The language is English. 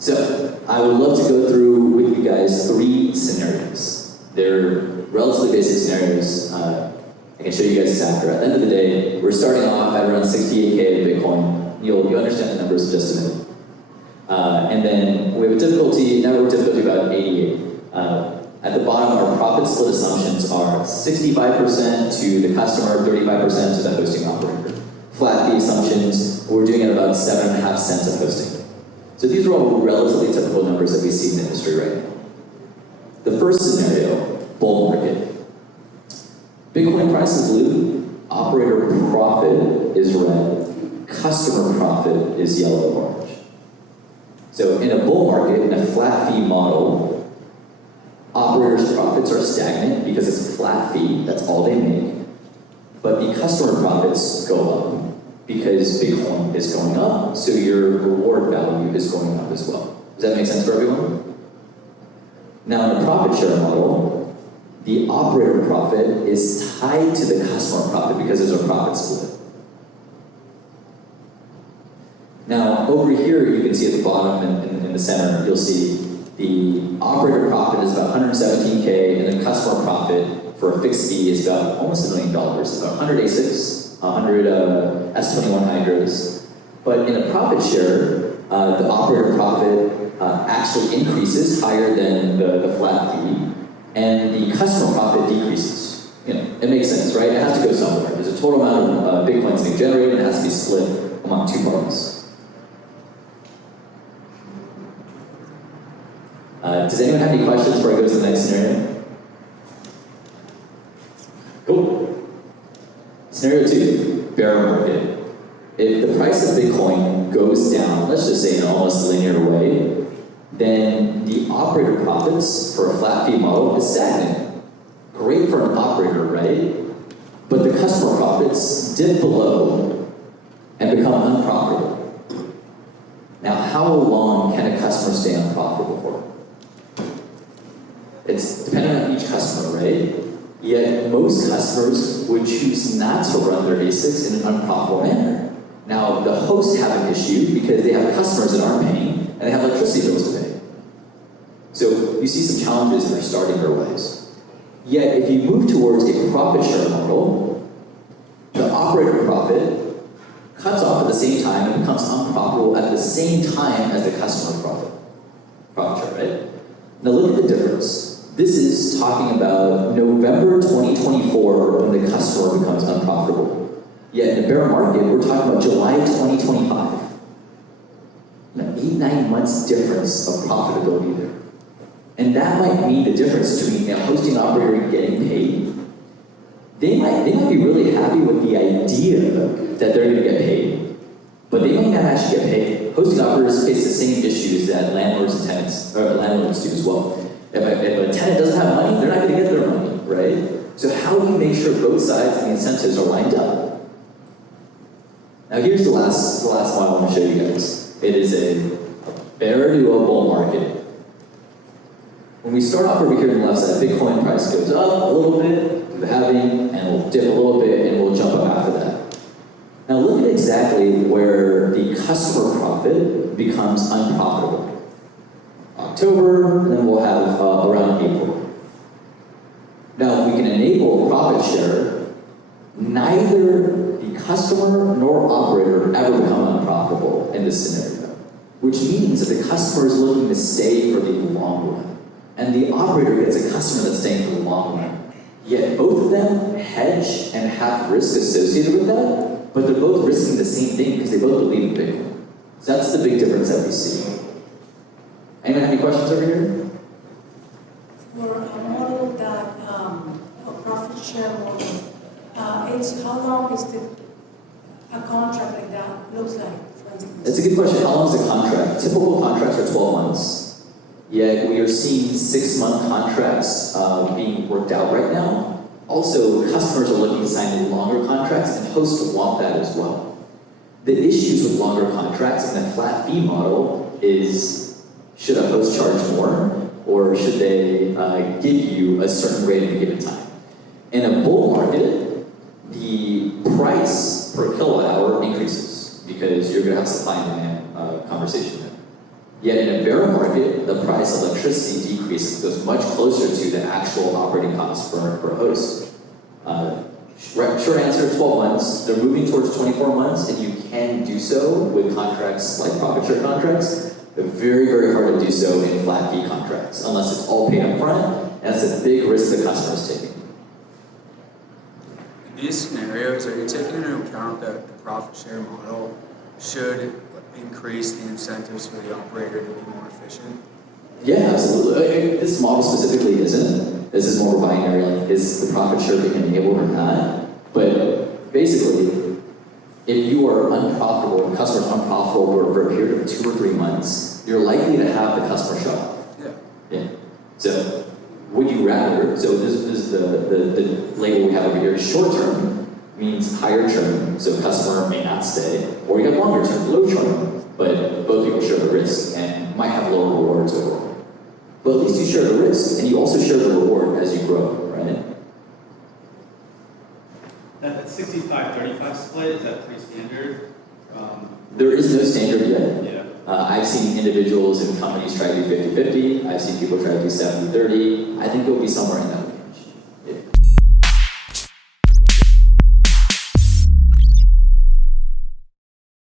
So, I would love to go through with you guys 3 scenarios. They're relatively basic scenarios. I can show you guys this after. At the end of the day, we're starting off at around 68K of Bitcoin. You'll understand the numbers in just a minute. And then we have a network difficulty about 88. At the bottom, our profit split assumptions are 65% to the customer, 35% to the hosting operator. Flat fee assumptions, we're doing at about 7.5 cents of hosting. So these are all relatively typical numbers that we see in the industry right now. The first scenario, bull market. Bitcoin price is blue, operator profit is red, customer profit is yellow-orange. So in a bull market, in a flat fee model, operators' profits are stagnant because it's a flat fee, that's all they make. But the customer profits go up because Bitcoin is going up, so your reward value is going up as well. Does that make sense for everyone? Now in a profit share model, the operator profit is tied to the customer profit because there's a profit split. Now over here, you can see at the bottom in the center, you'll see the operator profit is about 117K, and the customer profit for a fixed fee is about almost $1 million, about 100 ASICs, 100 S21 hydros. But in a profit share, the operator profit actually increases higher than the flat fee, and the customer profit decreases. It makes sense, right? It has to go somewhere. There's a total amount of Bitcoins being generated, and it has to be split among 2 parties. Does anyone have any questions before I go to the next scenario? Cool. Scenario 2, bear market. If the price of Bitcoin goes down, let's just say in an almost linear way, then the operator profits for a flat fee model is stagnant. Great for an operator, right? But the customer profits dip below and become unprofitable. Now, how long can a customer stay unprofitable for? It's dependent on each customer, right? Yet most customers would choose not to run their ASICs in an unprofitable manner. Now, the hosts have an issue because they have customers that aren't paying, and they have electricity bills to pay. So you see some challenges that are starting their ways. Yet, if you move towards a profit share model, the operator profit cuts off at the same time and becomes unprofitable at the same time as the customer profit share, right? Now look at the difference. This is talking about November 2024 when the customer becomes unprofitable. Yet in a bear market, we're talking about July 2025. 8-9 months difference of profitability there. And that might mean the difference between a hosting operator getting paid. They might be really happy with the idea that they're gonna get paid, but they might not actually get paid. Hosting operators face the same issues that landlords and tenants, or landlords do as well. If a tenant doesn't have money, they're not gonna get their money, right? So how do you make sure both sides and the incentives are lined up? Now here's the last one I want to show you guys. It is a bear to a bull market. When we start off over here on the left side, Bitcoin price goes up a little bit, the halving, and we'll dip a little bit, and we'll jump up after that. Now look at exactly where the customer profit becomes unprofitable. October, and then we'll have around April. Now, if we can enable a profit share, neither the customer nor operator ever become unprofitable in this scenario, which means that the customer is looking to stay for the long run, and the operator gets a customer that's staying for the long run. Yet both of them hedge and have risk associated with that, but they're both risking the same thing because they both believe in Bitcoin. So that's the big difference that we see. Anyone have any questions over here? For a model that, a profit share model, it's how long is a contract like that looks like, for instance? That's a good question. How long is a contract? Typical contracts are 12 months. Yet we are seeing 6-month contracts being worked out right now. Also, customers are looking to sign longer contracts, and hosts want that as well. The issues with longer contracts in a flat fee model is, should a host charge more, or should they give you a certain rate at a given time? In a bull market, the price per kilowatt hour increases because you're going to have supply and demand conversation there. Yet in a bear market, the price of electricity decreases, goes much closer to the actual operating cost for a host. Short answer, 12 months. They're moving towards 24 months, and you can do so with contracts like profit share contracts. But very, very hard to do so in flat fee contracts, unless it's all paid up front, and that's a big risk the customer's taking. In these scenarios, are you taking into account that the profit share model should increase the incentives for the operator to be more efficient? Yeah, absolutely. This model specifically isn't. This is more binary, like is the profit share being enabled or not? But basically, if you are unprofitable, and the customer's unprofitable for a period of 2 or 3 months, you're likely to have the customer shut off. Yeah. So, would you rather, so this is the label we have over here, short term means higher churn, so customer may not stay, or you have longer term, low churn, but both people share the risk and might have lower rewards overall. But at least you share the risk, and you also share the reward as you grow, right? That 65-35 split, is that pretty standard? There is no standard yet. Yeah. I've seen individuals and companies try to do 50-50. I've seen people try to do 70-30. I think it'll be somewhere in that